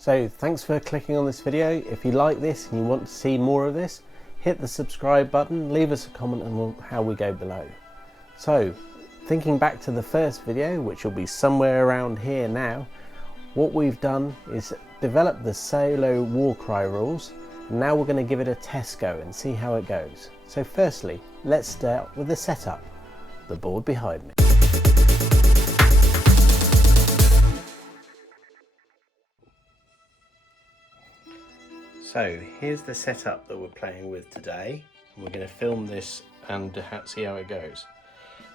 So thanks for clicking on this video. If you like this and you want to see more of this, hit the subscribe button, leave us a comment on how we go below. So thinking back to the first video, which will be somewhere around here now, what we've done is develop the solo Warcry rules. Now we're going to give it a test go and see how it goes. So firstly, let's start with the setup, the board behind me. So here's the setup that we're playing with today. We're going to film this and see how it goes.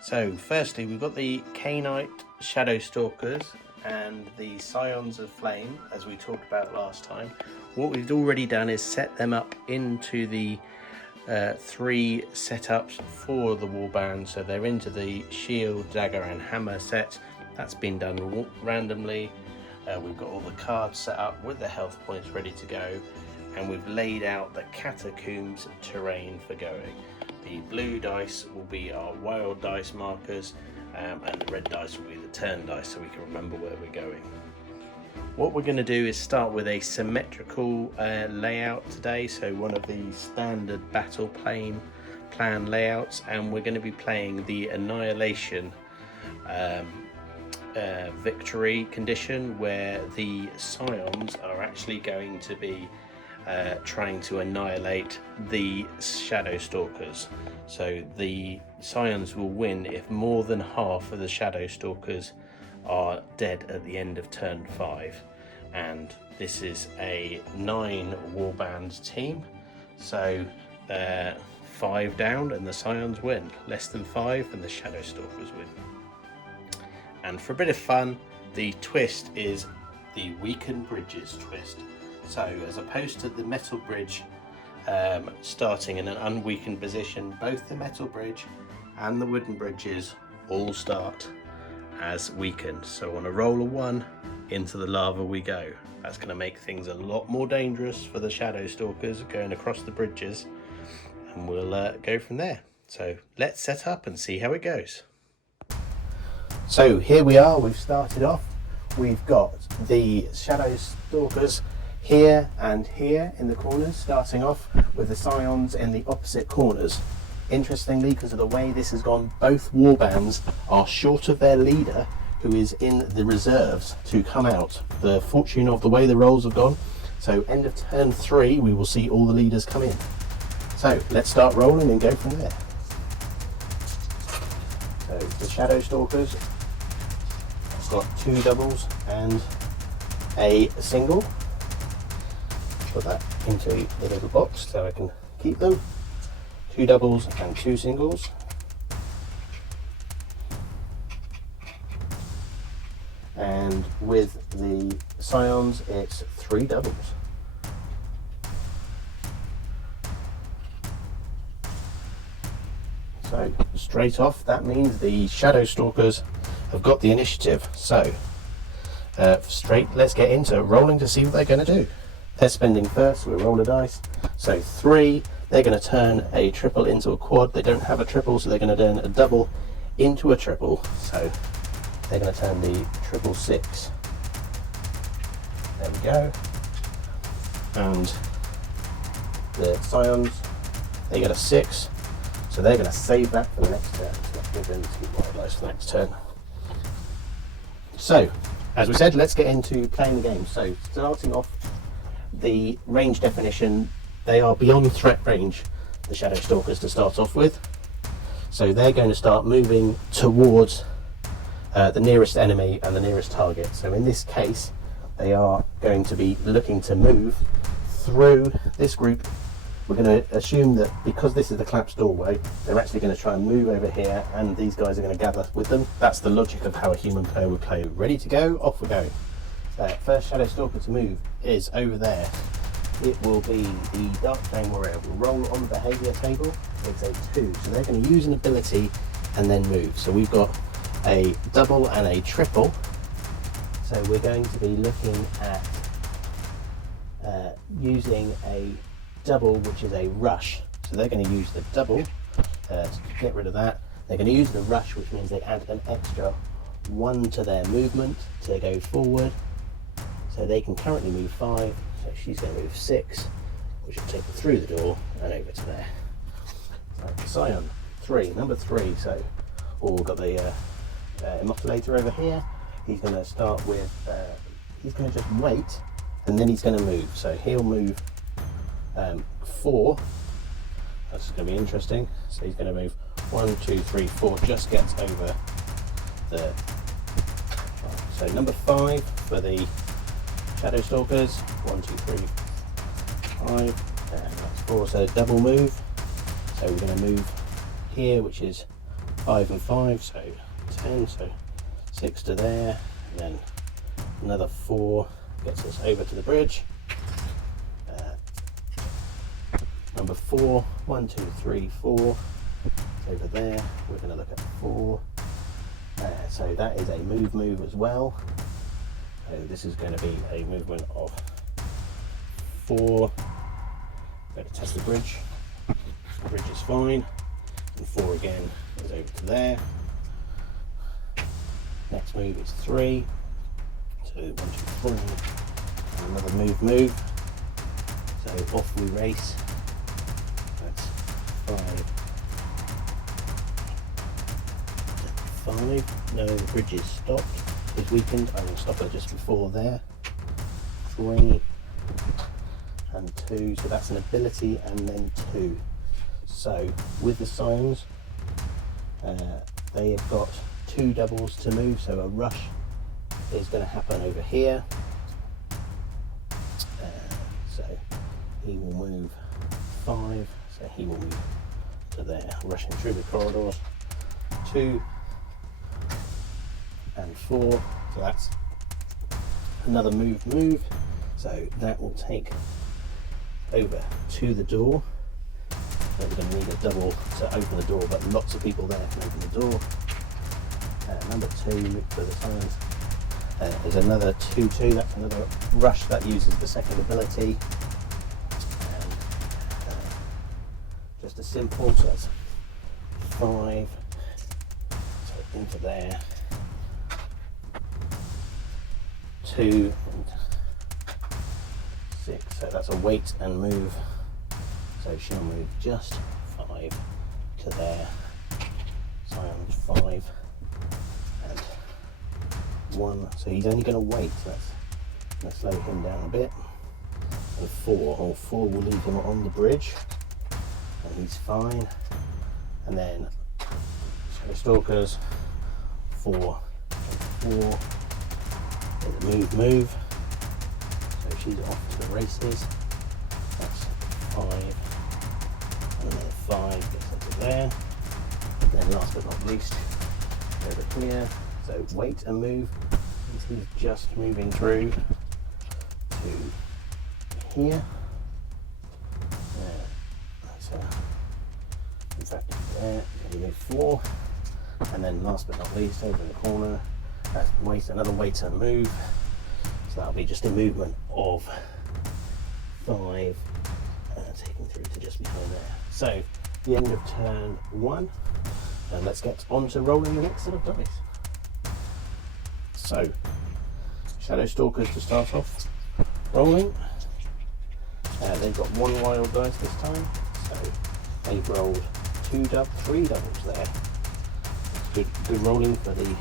So firstly, we've got the Knight Shadowstalkers and the Scions of Flame, as we talked about last time. What we've already done is set them up into the 3 setups for the warband. So they're into the shield, dagger and hammer set. That's been done randomly. We've got all the cards set up with the health points ready to go. And we've laid out the catacombs terrain for going. The blue dice will be our wild dice markers, and the red dice will be the turn dice, so we can remember where we're going. What we're going to do is start with a symmetrical layout today, so one of the standard battle plan layouts, and we're going to be playing the Annihilation victory condition, where the Scions are actually going to be trying to annihilate the Shadowstalkers. So the Scions will win if more than half of the Shadowstalkers are dead at the end of turn 5. And this is a 9 warband team, so 5 down and the Scions win. Less than 5 and the Shadowstalkers win. And for a bit of fun, the twist is the weakened bridges twist. So as opposed to the metal bridge starting in an unweakened position, both the metal bridge and the wooden bridges all start as weakened. So on a roll of 1, into the lava we go. That's going to make things a lot more dangerous for the Shadowstalkers going across the bridges, and we'll go from there. So let's set up and see how it goes. So here we are, we've started off. We've got the Shadowstalkers here and here in the corners, starting off with the Scions in the opposite corners. Interestingly, because of the way this has gone, both warbands are short of their leader, who is in the reserves to come out. The fortune of the way the rolls have gone. So end of turn 3, we will see all the leaders come in. So let's start rolling and go from there. So the Shadowstalkers have got 2 doubles and a single. Put that into the little box so I can keep them. 2 doubles and 2 singles. And with the Scions, it's 3 doubles. So straight off, that means the Shadowstalkers have got the initiative. So straight, let's get into rolling to see what they're going to do. They're spending first, so we roll a dice. So 3, they're going to turn a triple into a quad. They don't have a triple, so they're going to turn a double into a triple. So they're going to turn the 666. There we go. And the Scions, they get a 6, so they're going to save that for the next turn. So let's give them 2 wild dice for the next turn. So, as we said, let's get into playing the game. So starting off, the range definition, they are beyond threat range, the Shadowstalkers, to start off with. So they're going to start moving towards the nearest enemy and the nearest target. So in this case, they are going to be looking to move through this group. We're going to assume that because this is the collapsed doorway, they're actually going to try and move over here, and these guys are going to gather with them. That's the logic of how a human player would play. Ready to go, off we go. First Shadowstalker to move is over there. It will be the Dark Flame Warrior. We'll roll on the behaviour table. It's a 2, so they're going to use an ability and then move. So we've got a double and a triple. So we're going to be looking at using a double, which is a rush. So they're going to use the double to get rid of that. They're going to use the rush, which means they add an extra 1 to their movement to go forward. So they can currently move 5, so she's going to move 6, which will take her through the door and over to there. So Scion 3, number 3. So we've got the Immotulator over here. He's going to start with, he's going to just wait, and then he's going to move. So he'll move 4. That's going to be interesting. So he's going to move 1, 2, 3, 4. Just gets over the. So number 5 for the Shadowstalkers. 1, 2, 3, 5, and that's 4. So double move. So we're going to move here, which is 5 and 5. So 10. So 6 to there, and then another 4 gets us over to the bridge. Number 4, 1, 2, 3, 4 over there. We're going to look at 4. So that is a move as well. So this is going to be a movement of 4. Going to test the bridge. The bridge is fine, and 4 again is over to there. Next move is 3. So 1, 2, 3. And another move. So off we race. That's 5. No, the bridge is stopped. It's weakened. I will stop her just before there. 3 and 2. So that's an ability, and then 2. So with the Scions, they have got 2 doubles to move. So a rush is going to happen over here. So he will move 5. So he will move to there, rushing through the corridors. 2 and 4. So that's another move. So that will take over to the door. So we're going to need a double to open the door, but lots of people there can open the door. Number 2 for the Scions. There's another 2-2. That's another rush that uses the second ability. And just a simple, so that's 5. So into there. 2 and 6. So that's a wait and move. So she'll move just 5 to there. Scions 5 and 1. So he's only going to wait. So that's going to slow him down a bit. And 4. Or 4 will leave him on the bridge, and he's fine. And then Shadowstalkers 4 and 4. There's a move. So she's off to the races. That's 5. And then 5 gets into there. And then last but not least, over here. So wait and move. He's just moving through to here. That's in fact there. We move 4. And then last but not least, over in the corner, that's another wait and move. So that'll be just a movement of 5. Taking through to just behind there. So the end of turn 1, and let's get on to rolling the next set of dice. So Shadowstalkers to start off rolling. They've got 1 wild dice this time, so they've rolled 3 doubles there. Good rolling for the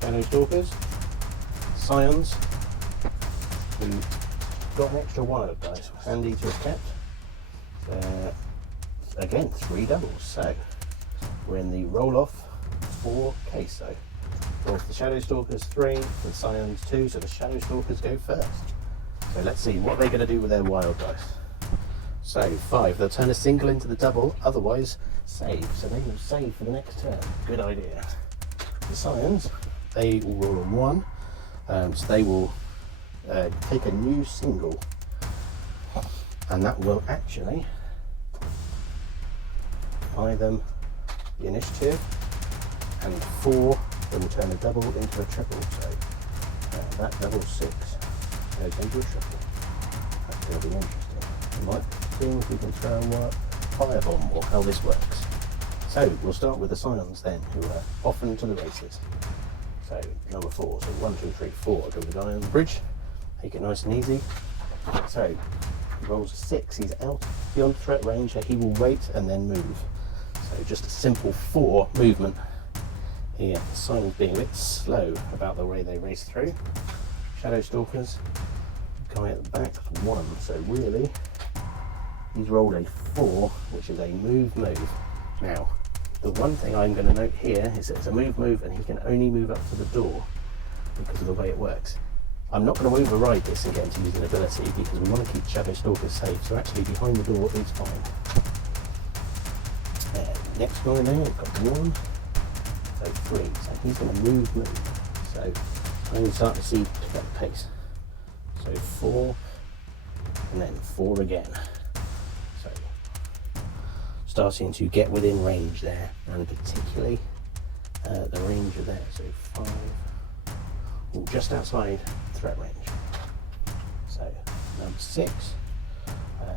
Shadowstalkers. Scions, who got an extra wild dice, handy to have kept. Again, 3 doubles, so we're in the roll off 4 case. So for the Shadowstalkers 3, for the Scions 2, so the Shadowstalkers go first. So let's see what they're going to do with their wild dice. So 5, they'll turn a single into the double, otherwise save. So they will save for the next turn. Good idea. The Scions, they will roll a 1, so they will take a new single, and that will actually buy them the initiative, and 4 they will turn a double into a triple. So that double 6 goes into a triple. That's going to be interesting. We might see if we can throw a firebomb or how this works. So we'll start with the Scions then, who are off into the races. So number 4, so 1, 2, 3, 4, go with the guy on the bridge, make it nice and easy. So he rolls a 6, he's out beyond threat range, so he will wait and then move. So just a simple 4 movement here. The Scions being a bit slow about the way they race through. Shadowstalkers, guy at the back, 1, so really he's rolled a 4, which is a move. Now, the one thing I'm going to note here is that it's a move, and he can only move up to the door because of the way it works. I'm not going to override this and get him to use an ability because we want to keep Shadowstalkers safe, so actually behind the door is fine. Next guy there, we've got 1, so 3, so he's going to move. So I'm starting to see pick up the pace. So 4, and then 4 again. So starting to get within range there, and particularly the range of there, so 5, just outside threat range. So number 6,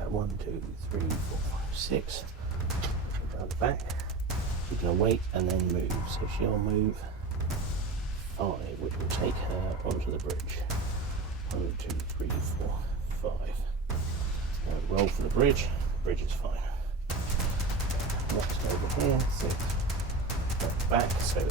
1, 2, 3, 4, 5, 6, around the back. She's going to wait and then move, so she'll move 5, which will take her onto the bridge. 1, 2, 3, 4, 5. Now roll for the bridge is fine. Next over here, 6, back, so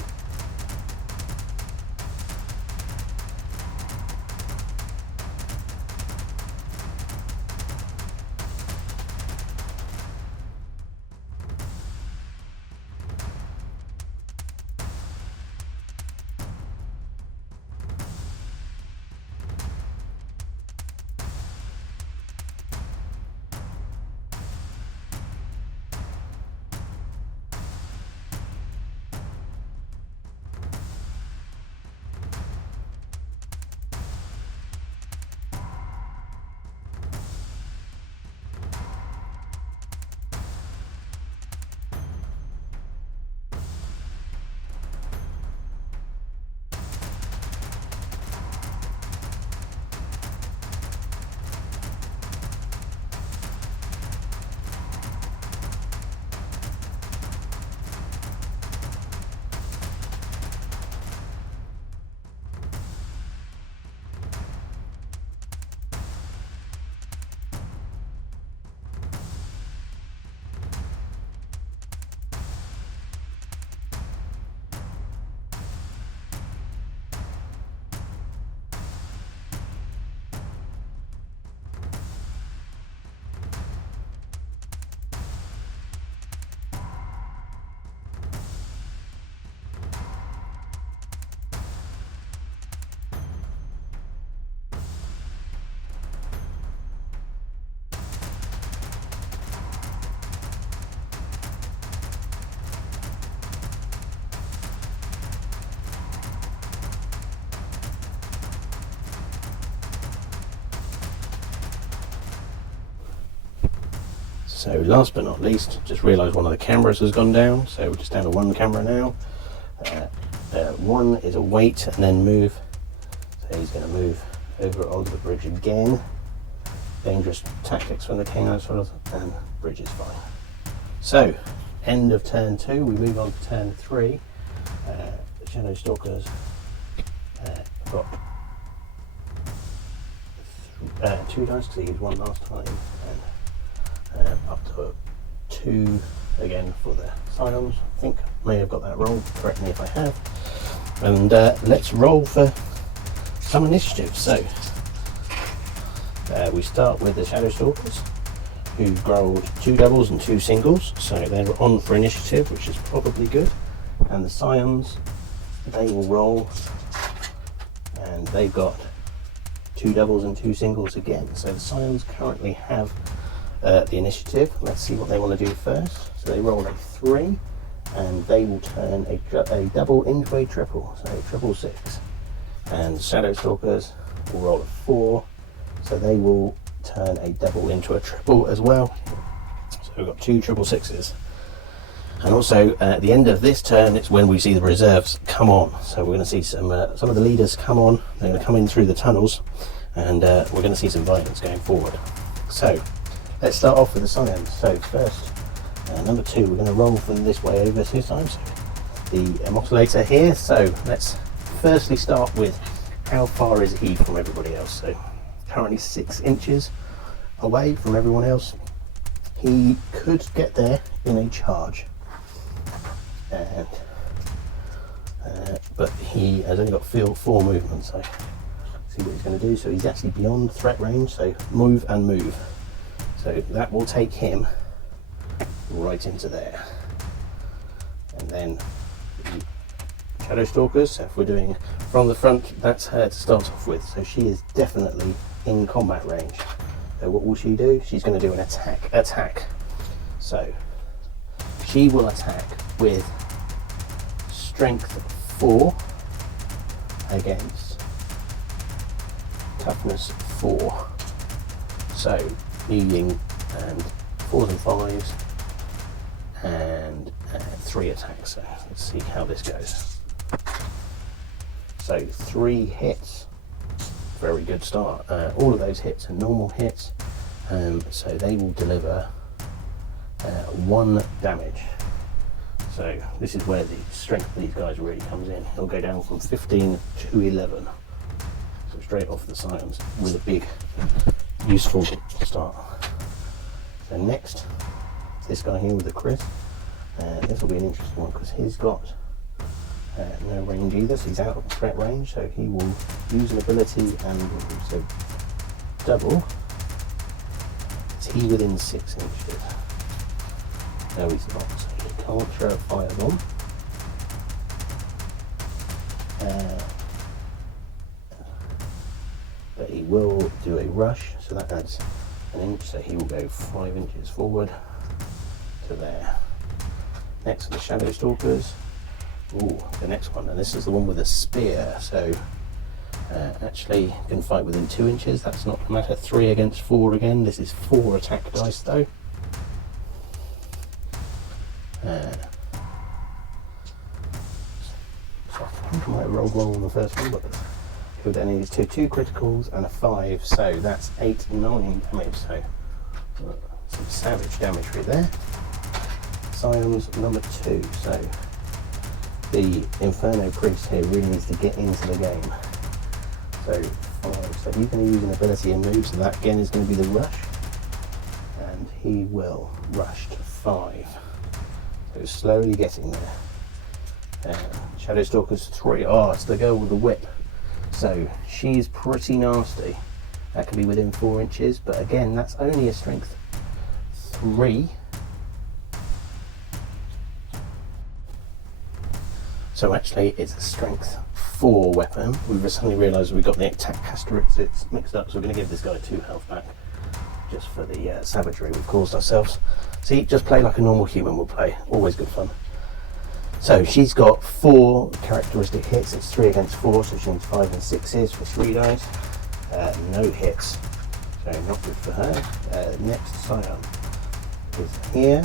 So last but not least, just realised one of the cameras has gone down, so we're just down to 1 camera now. 1 is a wait and then move, so he's going to move over onto the bridge again. Dangerous tactics from the king, sort of, and bridge is fine. So, end of turn 2, we move on to turn 3. The Shadowstalkers got 2 dice because he used 1 last time, and up to 2 again for the Scions. I think may have got that wrong, correct me if I have. And let's roll for some initiative. So we start with the Shadowstalkers, who rolled 2 doubles and 2 singles, so they're on for initiative, which is probably good. And the Scions, they will roll, and they've got 2 doubles and 2 singles again. So the Scions currently have the initiative. Let's see what they want to do first. So they roll a 3, and they will turn a double into a triple, so triple 6. And the Shadowstalkers will roll a 4, so they will turn a double into a triple as well. So we've got 2 triple 6s. And also at the end of this turn, it's when we see the reserves come on. So we're going to see some of the leaders come on. They're going to come in through the tunnels, and we're going to see some violence going forward. So let's start off with the Scions. So first, number 2, we're going to roll from this way over 2 times. The Immortalator here, so let's firstly start with how far is he from everybody else. So currently 6 inches away from everyone else. He could get there in a charge, and but he has only got 4 movements, so see what he's going to do. So he's actually beyond threat range, so move and move. So that will take him right into there. And then the Shadowstalkers, so if we're doing from the front, that's her to start off with. So she is definitely in combat range. So what will she do? She's going to do an attack. So she will attack with strength 4 against toughness 4. So needing 4s and 5s and 3 attacks. So let's see how this goes. So 3 hits. Very good start. All of those hits are normal hits, so they will deliver 1 damage. So this is where the strength of these guys really comes in. They'll go down from 15 to 11. So straight off the Scions with a big, useful start. So next, this guy here with the crit. This will be an interesting one because he's got no range either, so he's out of threat range, so he will use an ability and so double. Is he within 6 inches? No, he's not, so he can't throw a firebomb. But he will do a rush, so that adds an inch, so he will go 5 inches forward to there. Next, the Shadowstalkers. Ooh, the next one, and this is the one with a spear, so actually can fight within 2 inches. That's not a matter. 3 against 4 again. This is 4 attack dice though. So I think I might have rolled well on the first one, but it only needs 2 criticals and a 5, so that's 8, 9 damage. So some savage damage right there. Scions number 2. So the Inferno Priest here really needs to get into the game. So 5. So he's going to use an ability and move, so that again is going to be the rush. And he will rush to 5. So slowly getting there. Shadowstalkers 3. Oh, it's the girl with the whip. So she's pretty nasty. That can be within 4 inches, but again, that's only a strength 3. So actually it's a strength 4 weapon. We've suddenly realised we've got the attack characteristics mixed up, so we're going to give this guy 2 health back just for the savagery we've caused ourselves. See, just play like a normal human would play. Always good fun. So she's got 4 characteristic hits. It's 3 against 4, so she needs 5 and 6s for 3 dice. No hits, so not good for her. Next Scion is here.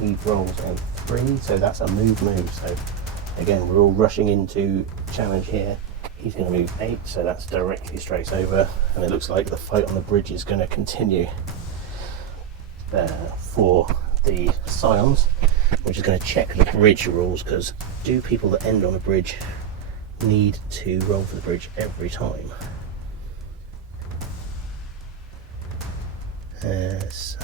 He rolls a 3, so that's a move. So again, we're all rushing into challenge here. He's going to move 8, so that's directly straight over, and it looks like the fight on the bridge is going to continue for the Scions. We're just going to check the bridge rules, because do people that end on a bridge need to roll for the bridge every time? So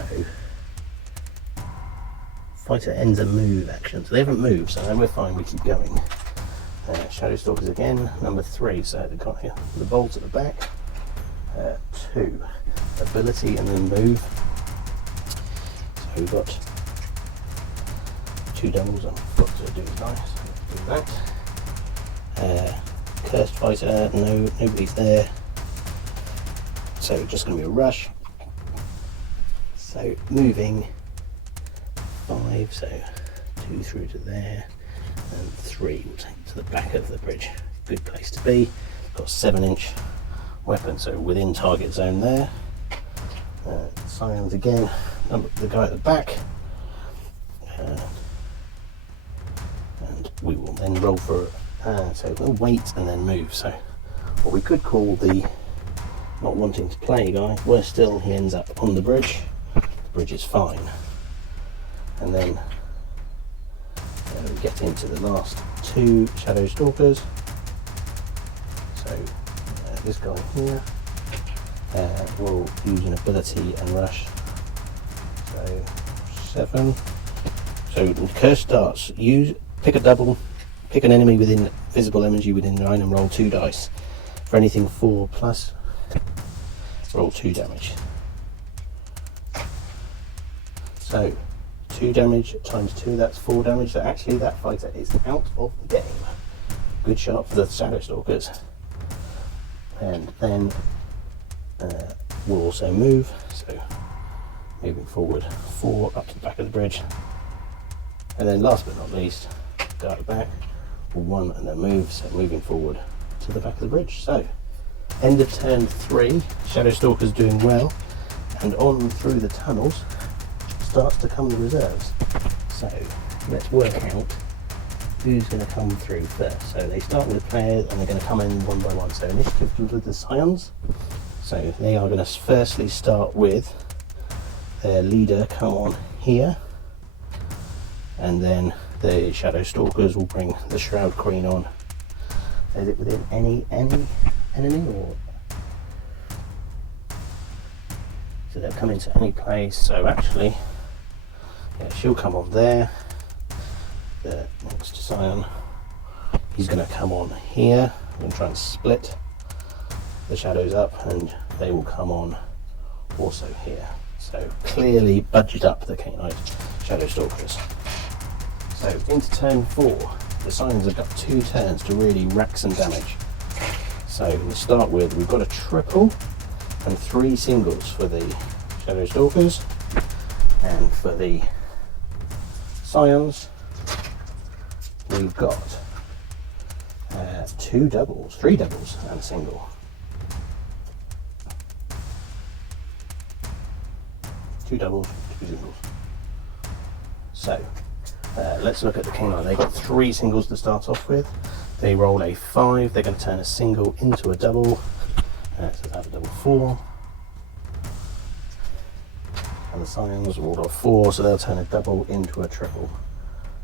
fighter ends a move action, so they haven't moved, so we're fine, we keep going. Shadowstalkers again, number 3, so they've got here the bolt at the back. 2, ability and then move. So we've got 2 doubles, I've got to do nice, do that. Cursed fighter, no, nobody's there. So just going to be a rush. So moving 5, so 2 through to there, and 3 will take to the back of the bridge. Good place to be. Got a 7-inch weapon, so within target zone there. Scions again, the guy at the back. And we will then roll for so we'll wait and then move. So what we could call the not wanting to play guy, where still he ends up on the bridge. The bridge is fine. And then we get into the last 2 Shadowstalkers. this guy here will use an ability and rush. So 7. So cursed darts. Pick a double. Pick an enemy within visible energy within 9 and roll 2 dice. For anything 4 plus, roll 2 damage. So 2 damage times 2, that's 4 damage. So actually that fighter is out of the game. Good shot for the Shadowstalkers. And then we'll also move. So moving forward 4 up to the back of the bridge. And then last but not least, dart back. 1 and then move, so moving forward to the back of the bridge. So end of turn 3, Shadowstalker's doing well, and on through the tunnels starts to come the reserves. So let's work out who's going to come through first. So they start with a player and they're going to come in one by one. So initiative comes with the Scions. So they are going to firstly start with their leader come on here, and then the Shadowstalkers will bring the Shroud Queen on. Is it within any enemy or? So they'll come into any place. So actually, yeah, she'll come on there. The next Scion, he's going to come on here. I'm going to try and split the shadows up, and they will come on also here. So clearly budget up the Knight Shadowstalkers. So into turn 4, the Scions have got 2 turns to really rack some damage. So we'll start with, we've got a triple and 3 singles for the Shadowstalkers, and for the Scions we've got 3 doubles and a single. 2 doubles, 2 singles. So let's look at the Knight. They've got 3 singles to start off with. They roll a 5, they're going to turn a single into a double. So they have a double 4. And the Scions rolled a 4, so they'll turn a double into a triple.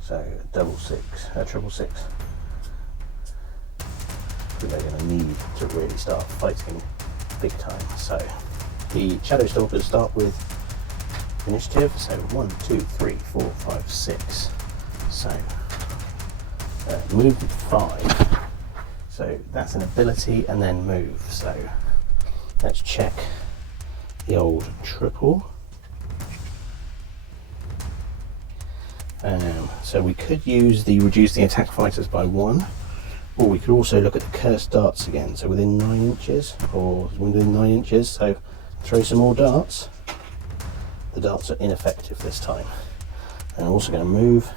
So double 6, triple 6. They're going to need to really start fighting big time. So the Shadowstalkers start with initiative. So 1, 2, 3, 4, 5, 6. So move 5. So that's an ability, and then move. So let's check the old triple. So we could use the reduce the attack fighters by 1, or we could also look at the cursed darts again. So within 9 inches, or within 9 inches. So throw some more darts. The darts are ineffective this time. And I'm also going to move.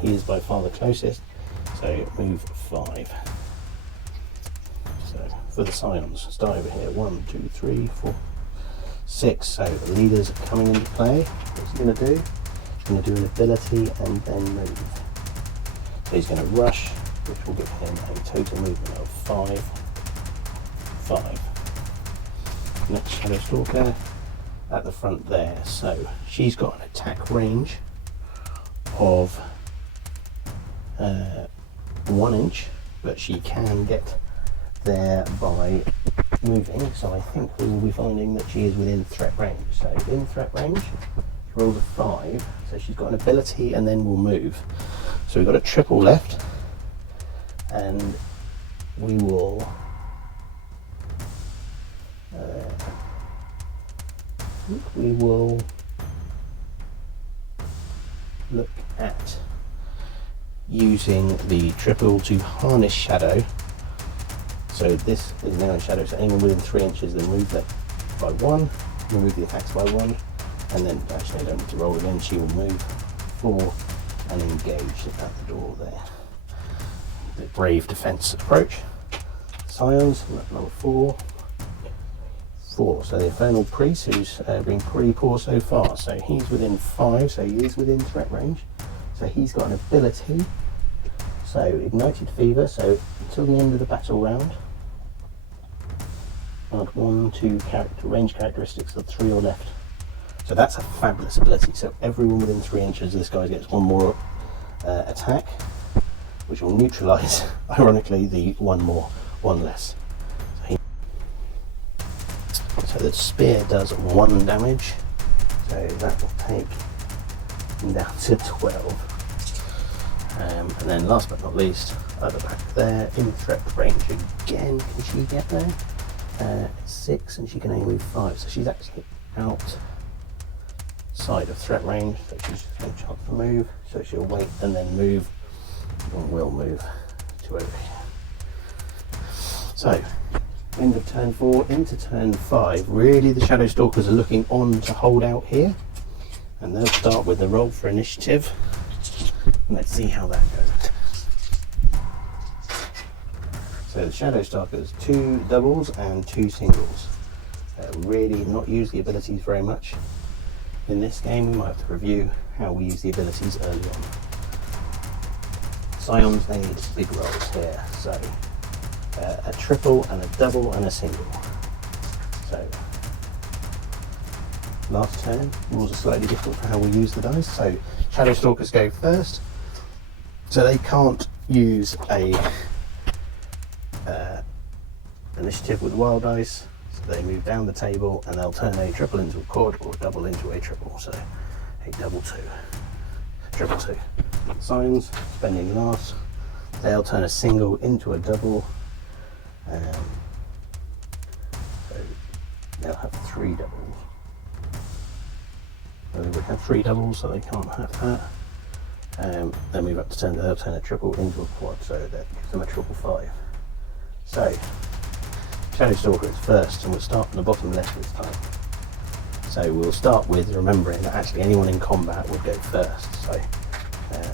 He is by far the closest. So move 5. So for the Scions, start over here. 1, 2, 3, 4, 6. So the leaders are coming into play. What's he going to do? He's going to do an ability and then move. So he's going to rush, which will give him a total movement of 5. 5. Next Shadowstalker at the front there. So she's got an attack range of 1 inch, but she can get there by moving. So I think we will be finding that she is within threat range. So in threat range, she rolls a 5. So she's got an ability and then we'll move. So we've got a triple left, and we will look at using the triple to harness shadow. So this is now in shadow, so anyone within 3 inches, then move that by 1, remove the attacks by 1, and then actually I don't need to roll again, she will move 4 and engage at the door there. The brave defense approach. Scions, number 4. 4, so the Infernal Priest, who's been pretty poor so far, so he's within 5, so he is within threat range. So he's got an ability, so Ignited Fever, so until the end of the battle round, add 1, 2 range characteristics of 3 or left. So that's a fabulous ability. So everyone within 3 inches, this guy gets 1 more attack, which will neutralise, ironically, the 1 less. the spear does 1 damage, so that will take down to 12. And then last but not least, at the back there, in threat range again. Can she get there? 6, and she can only move 5, so she's actually outside of threat range, so she's no chance to move, so she'll wait and then move, and will move to over here. So end of turn 4 into turn 5, really the Shadowstalkers are looking on to hold out here, and they'll start with the roll for initiative. Let's see how that goes. So the Shadowstalkers, 2 doubles and 2 singles. Really not use the abilities very much in this game. We might have to review how we use the abilities early on. Scions, they need big rolls here. So a triple and a double and a single. So last turn, rules are slightly different for how we use the dice. So Shadowstalkers go first. So they can't use a initiative with wild dice, so they move down the table and they'll turn a triple into a quad or a double into a triple, so a double 2, triple 2. Scions, spending last, they'll turn a single into a double, so they'll have 3 doubles. So they would have 3 doubles, so they can't have that. They move up to 10, they'll turn a triple into a quad, so that gives them a triple 5. So, Shadowstalker is first, and we'll start on the bottom left this time. So we'll start with remembering that actually anyone in combat would go first. So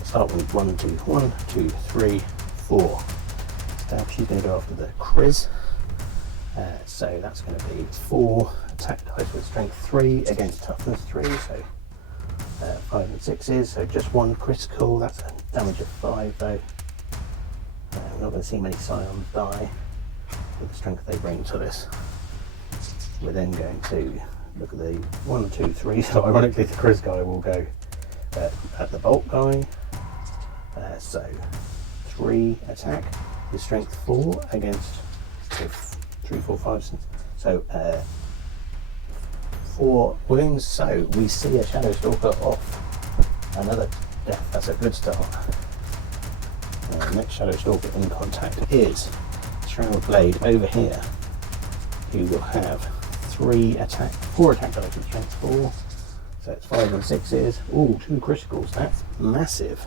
start with 1, 2, 1, 2, 3, 4. Stab, she's going to go after the Kriz. So that's going to be 4 attack dice with strength 3 against toughness 3. So 5 and 6s, so just 1 critical. That's a damage of 5 though. We're not going to see many Scions die with the strength they bring to this. We're then going to look at the 1, 2, 3. So ironically, the Kriz guy will go at the bolt guy. So 3 attack with strength 4 against 3, 4, 5. So 4 wounds. So we see a Shadowstalker off. Another death. That's a good start. Next Shadowstalker in contact is Shroud Blade over here, who will have 4 attack dice with strength 4. So it's 5 and 6s. Ooh, 2 criticals. That's massive.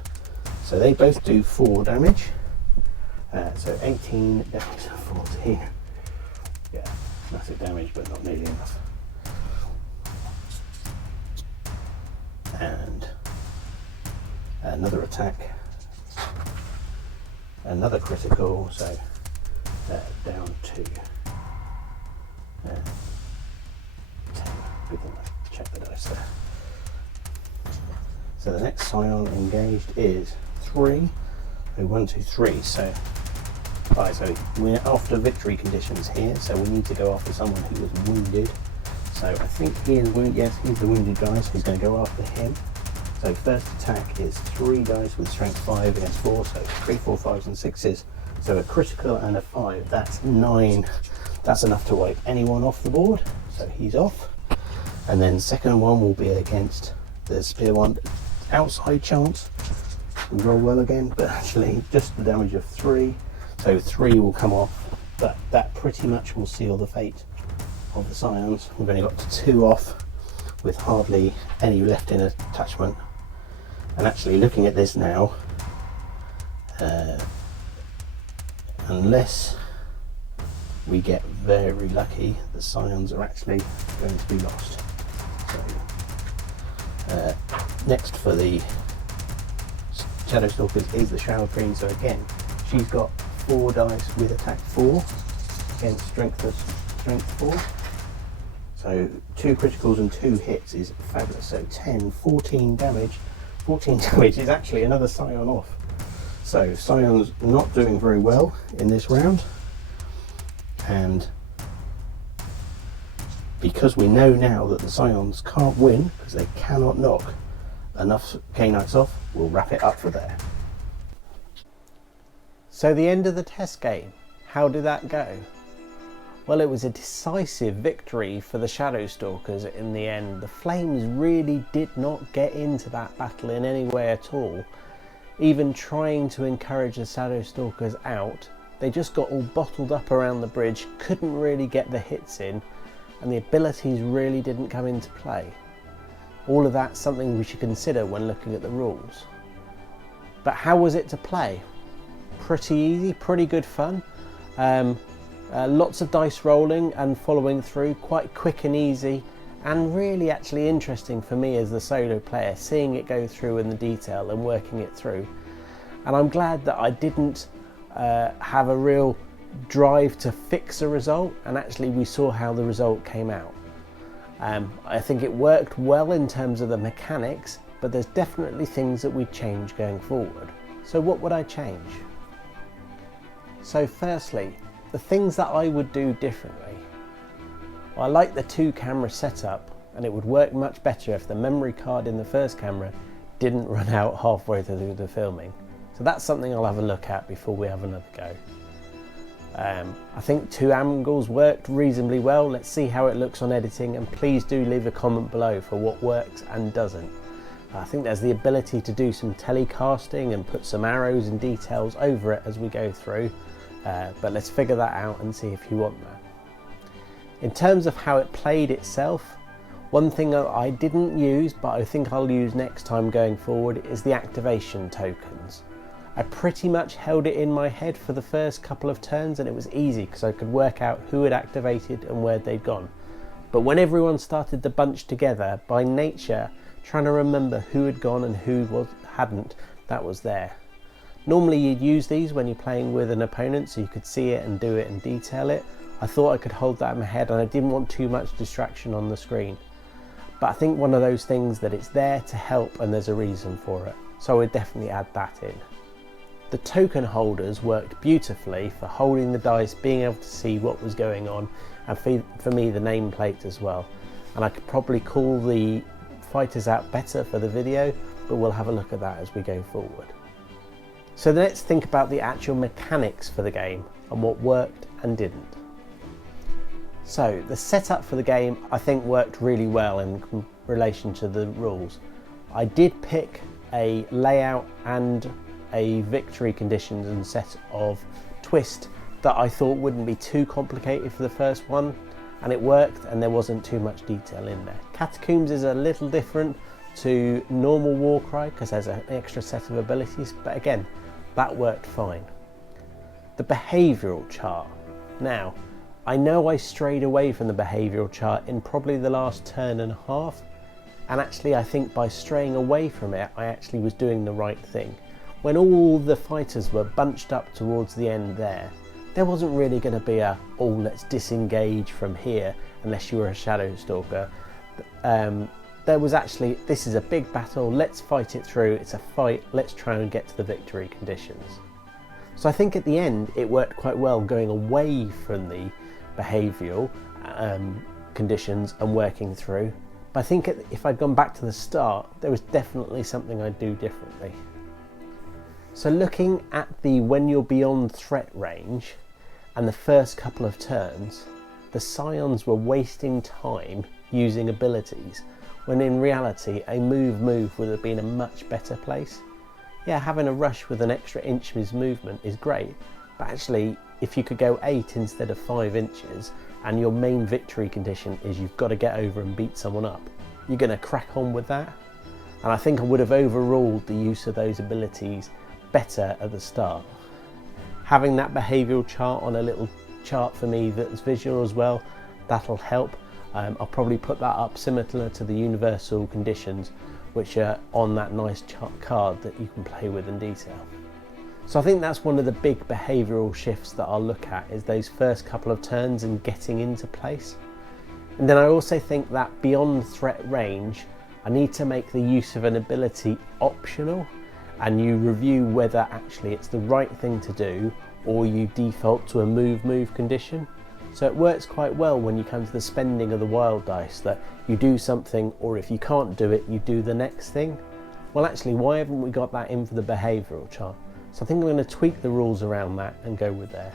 So they both do 4 damage. So 18 down to 14. Yeah, massive damage, but not nearly enough. And another attack. Another critical, so down to 10. Good thing I check the dice there. So the next Scion engaged is 3. So 1, 2, 3. So, right, so we're after victory conditions here, so we need to go after someone who is wounded. So I think he is wounded. Yes, he's the wounded guy, so he's going to go after him. So first attack is 3 dice with strength 5 against 4, so 3, 4, 5s and 6s. So a critical and a 5, that's 9. That's enough to wipe anyone off the board, so he's off. And then second one will be against the spear one. Outside chance, we roll well again, but actually just the damage of 3. So 3 will come off, but that pretty much will seal the fate of the Scions. We've only got 2 off with hardly any left in attachment. And actually looking at this now, unless we get very lucky, the Scions are actually going to be lost. So next for the Shadowstalkers is the Shower Queen. So again, she's got 4 dice with attack 4 against strength 4. So 2 criticals and 2 hits is fabulous. So 10, 14 damage. 14 damage is actually another Scion off. So Scion's not doing very well in this round. And because we know now that the Scions can't win, because they cannot knock enough K-Knights off, we'll wrap it up for there. So the end of the test game, how did that go? Well, it was a decisive victory for the Shadowstalkers in the end. The Flames really did not get into that battle in any way at all. Even trying to encourage the Shadowstalkers out, they just got all bottled up around the bridge, couldn't really get the hits in, and the abilities really didn't come into play. All of that's something we should consider when looking at the rules. But how was it to play? Pretty easy, pretty good fun. Lots of dice rolling and following through, quite quick and easy, and really actually interesting for me as the solo player, seeing it go through in the detail and working it through. And I'm glad that I didn't have a real drive to fix a result, and actually we saw how the result came out. I think it worked well in terms of the mechanics, but there's definitely things that we'd change going forward. So what would I change? So firstly, the things that I would do differently. I like the 2-camera setup, and it would work much better if the memory card in the first camera didn't run out halfway through the filming. So that's something I'll have a look at before we have another go. I think 2 angles worked reasonably well. Let's see how it looks on editing, and please do leave a comment below for what works and doesn't. I think there's the ability to do some telecasting and put some arrows and details over it as we go through, but let's figure that out and see if you want that. In terms of how it played itself, one thing that I didn't use but I think I'll use next time going forward is the activation tokens. I pretty much held it in my head for the first couple of turns, and it was easy because I could work out who had activated and where they'd gone. But when everyone started to bunch together, by nature, trying to remember who had gone and who hadn't, that was there. Normally you'd use these when you're playing with an opponent so you could see it and do it and detail it. I thought I could hold that in my head, and I didn't want too much distraction on the screen. But I think one of those things that it's there to help and there's a reason for it. So I would definitely add that in. The token holders worked beautifully for holding the dice, being able to see what was going on, and for me the nameplate as well. And I could probably call the fighters out better for the video, but we'll have a look at that as we go forward. So let's think about the actual mechanics for the game and what worked and didn't. So the setup for the game I think worked really well in relation to the rules. I did pick a layout and a victory conditions and set of twist that I thought wouldn't be too complicated for the first one, and it worked, and there wasn't too much detail in there. Catacombs is a little different to normal Warcry because there's an extra set of abilities, but again, that worked fine. The behavioural chart. Now, I know I strayed away from the behavioural chart in probably the last turn and a half, and actually I think by straying away from it, I actually was doing the right thing. When all the fighters were bunched up towards the end there wasn't really going to be a, oh, let's disengage from here unless you were a Shadowstalker. There was actually, this is a big battle, let's fight it through, it's a fight, let's try and get to the victory conditions. So I think at the end it worked quite well going away from the behavioural conditions and working through. But I think if I'd gone back to the start, there was definitely something I'd do differently. So looking at the when you're beyond threat range and the first couple of turns, the Scions were wasting time using abilities, when in reality a move would have been a much better place. Yeah, having a rush with an extra inch of his movement is great, but actually if you could go 8 instead of 5 inches and your main victory condition is you've got to get over and beat someone up, you're going to crack on with that. And I think I would have overruled the use of those abilities better at the start. Having that behavioural chart on a little chart for me that's visual as well, that'll help. I'll probably put that up similar to the universal conditions, which are on that nice chart card that you can play with in detail. So I think that's one of the big behavioural shifts that I'll look at, is those first couple of turns and getting into place. And then I also think that beyond threat range, I need to make the use of an ability optional, and you review whether actually it's the right thing to do or you default to a move condition. So it works quite well when you come to the spending of the wild dice, that you do something, or if you can't do it, you do the next thing. Well, actually, why haven't we got that in for the behavioural chart? So I think I'm going to tweak the rules around that and go with there.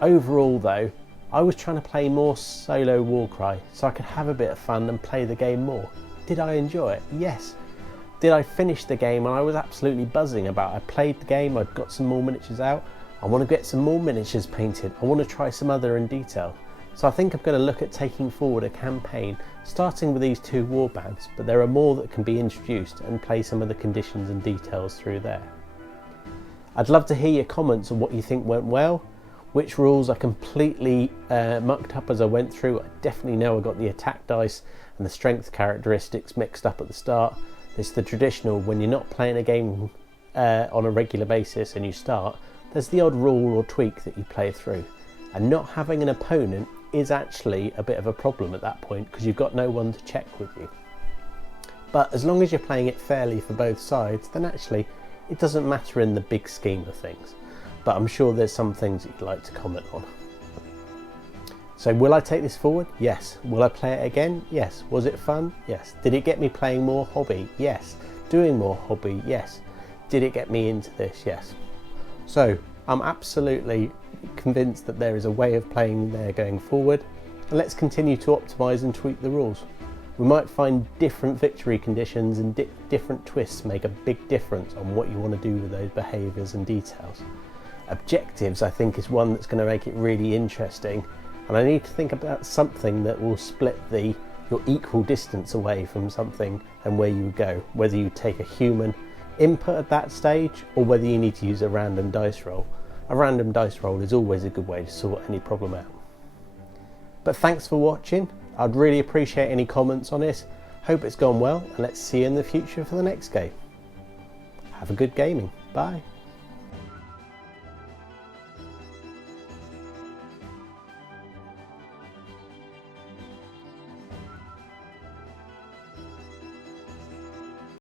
Overall though, I was trying to play more solo Warcry so I could have a bit of fun and play the game more. Did I enjoy it? Yes. Did I finish the game and I was absolutely buzzing about it? I played the game, I'd got some more miniatures out, I want to get some more miniatures painted, I want to try some other in detail. So I think I'm going to look at taking forward a campaign starting with these 2 warbands, but there are more that can be introduced and play some of the conditions and details through there. I'd love to hear your comments on what you think went well, which rules I completely mucked up as I went through. I definitely know I got the attack dice and the strength characteristics mixed up at the start. It's the traditional, when you're not playing a game on a regular basis and you start, there's the odd rule or tweak that you play through. And not having an opponent is actually a bit of a problem at that point because you've got no one to check with you. But as long as you're playing it fairly for both sides, then actually it doesn't matter in the big scheme of things. But I'm sure there's some things that you'd like to comment on. So will I take this forward? Yes. Will I play it again? Yes. Was it fun? Yes. Did it get me playing more hobby? Yes. Doing more hobby? Yes. Did it get me into this? Yes. So I'm absolutely convinced that there is a way of playing there going forward, and let's continue to optimize and tweak the rules. We might find different victory conditions and different twists make a big difference on what you want to do with those behaviors and details. Objectives, I think, is one that's going to make it really interesting, and I need to think about something that will split your equal distance away from something and where you go, whether you take a human input at that stage or whether you need to use a random dice roll. A random dice roll is always a good way to sort any problem out. But thanks for watching. I'd really appreciate any comments on this. Hope it's gone well, and let's see you in the future for the next game. Have a good gaming. Bye.